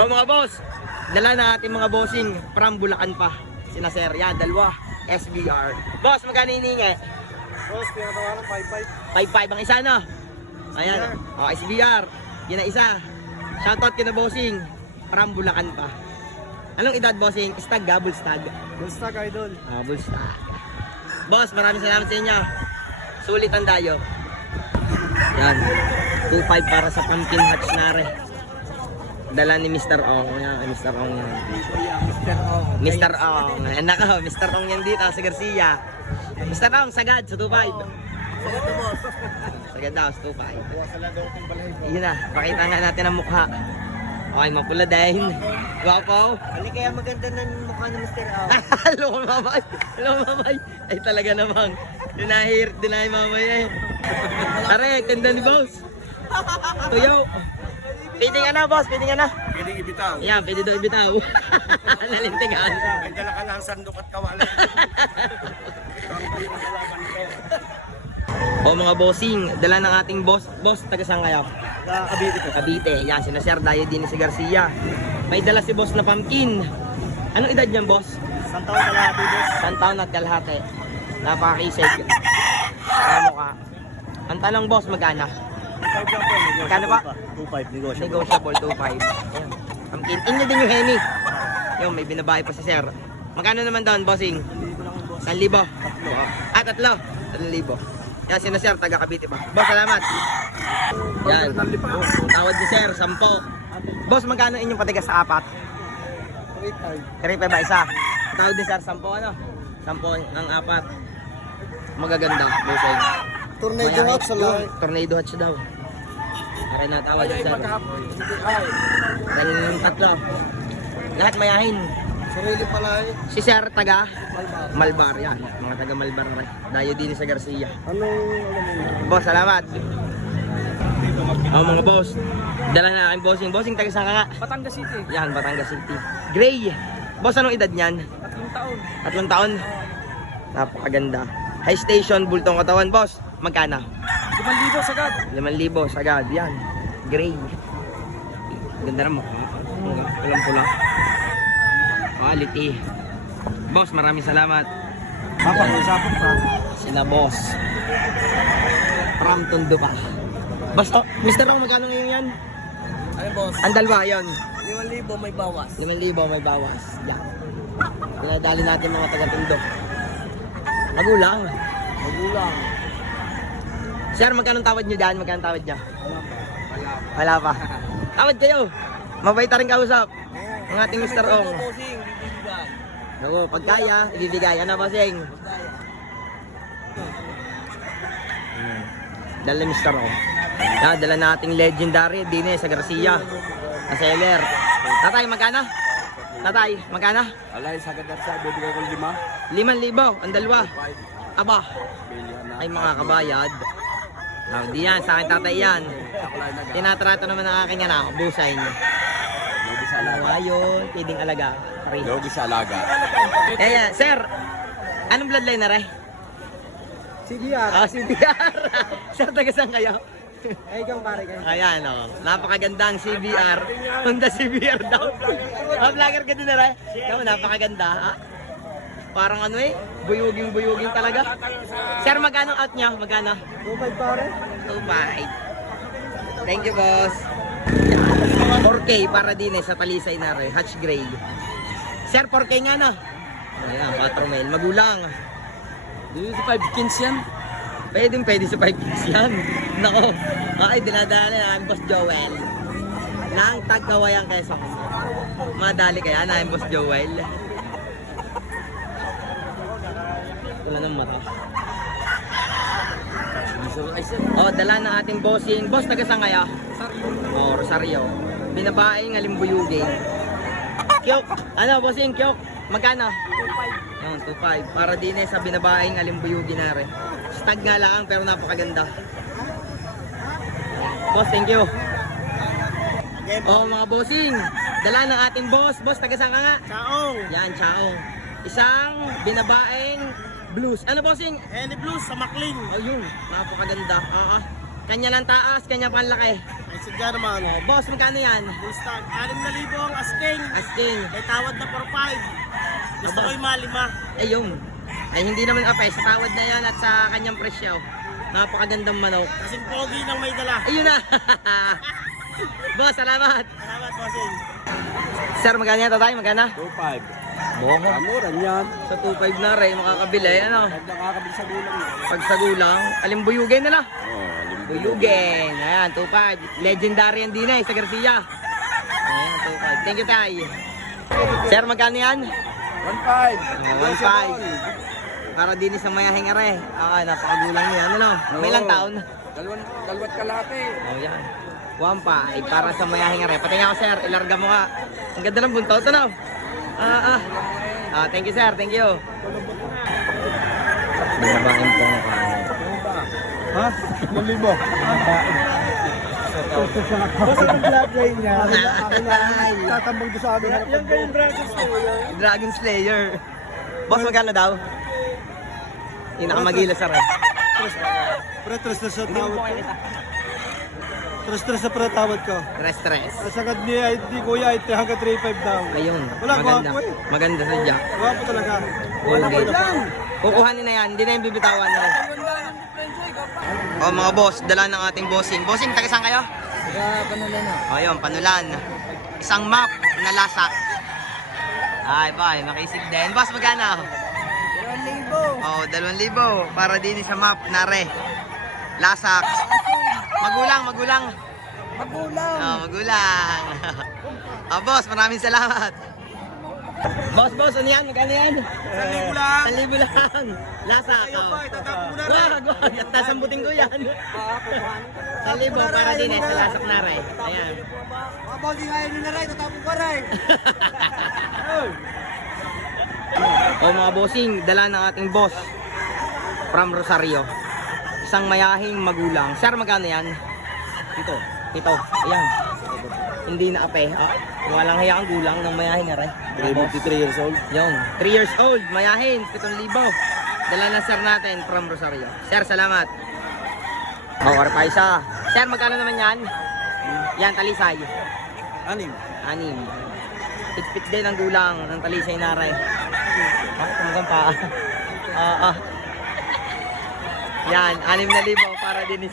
So mga boss, dala na ating mga bossing from Bulacan pa. Sina Sir, yan, dalawa, SBR. Boss, magkano hiningi? Boss, pinatawaran 5-5. 5-5 ang isa, no? Ayan, SBR. Yan na isa. Shoutout kina bossing from Bulacan pa. Anong edad bossing? Stag, bull stag. Bull stag, idol. Bull stag. Boss, maraming salamat sa inyo. Sulit ang dayo. Yan. 2-5 para sa pumpkin hatch na rin. Dala ni Mr. Ong. Yan, Mr. Ong yan. Mr. Ong. Nako, Mr. Ong yan dito sa Garcia. Mr. Ong, sagad sa 2-5. Sagat na, boss. Sagad daw sa 2-5. Yun na, pakita nga natin ang mukha. Okay, mapula din. Guwapo. Ano kaya maganda ng mukha ng Mr. Ao? Hello, mamay. Hello, mamay. Ay, talaga namang. Dinahi mamay eh. Tara, tenda ni boss. Tuyo. Pwede nga na, boss. Pwede nga na. Pwede ibitaw. Yan, pwede doon ibitaw. Nalintigan. May dala ka lang sandok at kawala. O mga bossing, dala ng ating boss. Boss, taga saan kayo? Cavite po. Cavite. Yan, sina Sir Dayo din si Garcia. May dala si boss na pumpkin. Anong edad niyan, boss? Isang taon kalahati, boss. 1 taon at kalahati. Napakakisig. Ano ka? Ang tanong, boss, magkano? 5 lang po. Magkano ba? 2-5, negotiable. Negotiable, 2.5. Ayan. Pumpkin. Inyo din yung Henny. Yung, may binabae pa si Sir. Magkano naman doon, bossing? 1,000. Ah, 3. 3,000. Yan, sina Sir, taga Cavite ba? Boss, salamat. Yan. Tawad ni Sir, 10. Boss, magkano inyong patigas sa 4? 3 ba isa? Tawad ni Sir, 10 ano? 10 ang 4. Magaganda, bossing. Tornado hot sa lang. Tornado hot daw. Kaya natawad ni Sir. Dahil yung 3. Lahat mayahin. Sarili pala eh. Si Sir, taga Malbar. Yan, mga taga Malbar. Dayo din sa Garcia. Anong alam mo? Boss, salamat. Mga boss, dala na aking bossing. Bossing, taga saan ka nga? Batangas City. Yan, Batangas City. Gray. Boss, anong edad niyan? 3 taon. 3 taon. Napakaganda. High station, bultong katawan. Boss, magkano? 5,000 sagad. 5,000 sagad. Yan. Gray. Ganda na mo. Walang pula. Quality. Boss, maraming salamat. Papag-usapin pa. Sina boss. From Tondo pa. Basta, Mr. Rong, magkano ngayon yan? Ano, boss? Ang dalawa yun. 5,000 may bawas. 5,000 may bawas. Yan. Dinadali natin mga taga-Tondo. Magulang. Magulang. Sir, magkano tawad nyo dyan? Magkano tawad nyo? Wala pa. Tawad kayo. Mabait rin kausap. Ang ating Mr. Ong. Naku, pagkaya, ibibigay. Ano, bossing? Dala ni Mr. Ong. Dala nating legendary din sa Garcia. Na seller. Tatay, magkano? Tatay, magkano? Alay, sagad na sa bibigay ko 5. 5,000. Ang dalawa. Aba. Ay, mga kabayad. Di yan, sa akin tatay yan. Tinatrato naman ng aking anak, busay niya. Ayun, pwedeng alaga. Logi sa alaga. Eh, sir, anong bloodline na rin? CBR. CBR. Sir, taga saan kayo? Ay, ikaw pare ka. Ayan, napakagandang CBR. Honda CBR daw. Vlogger ka din na rin. Napakaganda, ha? Parang ano buyuging talaga. Sir, magkano out niya? Magkano? 2,500 pare. 2,500. Thank you, boss. 4K para din sa talisay na rin. Hatch gray. Sir, 4K nga na. Ayan, 4 mail. Magulang. Dito sa 5 yan. Pwede sa 5 yan. Nako. Okay, dinadala na ang Boss Joel. Nang Tagkawayang Quezon. Madali kaya na ang Boss Joel. Wala nang mata. Dala na ating bossing. Boss, taga saan kaya? Rosario. Binabae ng alimbuyugin. Kyok. Ano, bossing, kyok. Magkano? 2,500. Yung 2,500. Para din sa binabae ng alimbuyugin na rin. Stag nga lang pero napakaganda. Boss, thank you. Mga bossing. Dala ng ating boss. Boss, taga saan ka nga? Chaong. Yan, Chaong. Isang binabaeng blues. Ano bossing? Henny Blues sa Maclean. Ayun, napakaganda. Kanya lang taas, kanya panlaki. Ay, sadya naman. Oh, boss, magkano yan? Full stock. 6,000 ang asking. Asking. May tawad na for 5. Gusto ko yung malima. Ayun. Ay, hindi naman ape. Sa tawad na yan at sa kanyang presyo. Napakagandang manok. Kasing pogi nang may dala. Ayun na. Boss, salamat. Salamat, bossing. Sir, magkano yan, tatay? Magkano? 2.5. Bongo. Kamuran yan. Sa 2.5 na rin, makakabili. Ano? Pag nakakabili sa gulang yan. Pag sa gulang, alimbuyugin na lang. Oh, Buyugin. Ayan, 2.5. Legendary yan din eh, sa Garcia. Ayan, 2.5. Thank you, tay. Sir, magkano yan? 1.5. 1.5. Para din sa mayahing are. Napakagulang niya. Ano no? May ilang taon? Dalawat kalate. Oh, yan. 1.5 para sa mayahing are. Pati nga ako, sir. Ilarga mo nga. Ang ganda ng buntot, ano? Thank you, sir. Thank you. Binabangin po ng kanin. Ha? 1,000. Basta yung vlog line niya. Tatambang doon sa amin. Yan kayong Dragon Slayer. Dragon Slayer. Boss, magkano daw? Inakamagila, sir. Pre, tres na siya Hindi mo tawad po ko. kita. Tres na pre tawad ko. Stress. Sagad ni kuya, ito hanggang 3.5 daw. Ayun. Wala, Maganda. gwapo eh. Maganda sa Jack. Gwapo talaga. Okay. Kukuhanin na yan. Hindi na yung bibitawan na rin. Oh, mga boss, dala ng ating bossing. Bossing, taga saan kayo? Panulan na. Oh, yun, Panulan. Isang map na lasak. Ay, bye, makisig din. Boss, magkano? 2,000. Oh, 2,000 para din sa map na re. Lasak. Magulang. Magulang. Oh, magulang. Oh, boss, maraming salamat. Boss, ano yan? Magkano yan? 1,000 lang. 1,000 lang. Lasak. Oh. Itatapon mo na Wag. At nasambutin ko yan. 1,000 para din sa lasak na re. Ayan. Mabagi nga yun na rin, tatapon ka rin. O mga bossing, dala ng ating boss from Rosario. Isang mayahing magulang. Sir, magkano yan? Ito. Ayan. Hindi na ape. Walang hayaan gulang ng mayahin na rin. 3 years old. Yung 3 years old, mayahin, 7,000. Dala na sir natin from Rosario. Sir, salamat. Or pa isa. Sir, magkano naman yan? Yan, talisay. 6. 6. Pitpit din ang gulang ng talisay na rin. Tumagang pa. Yan, 6,000 para din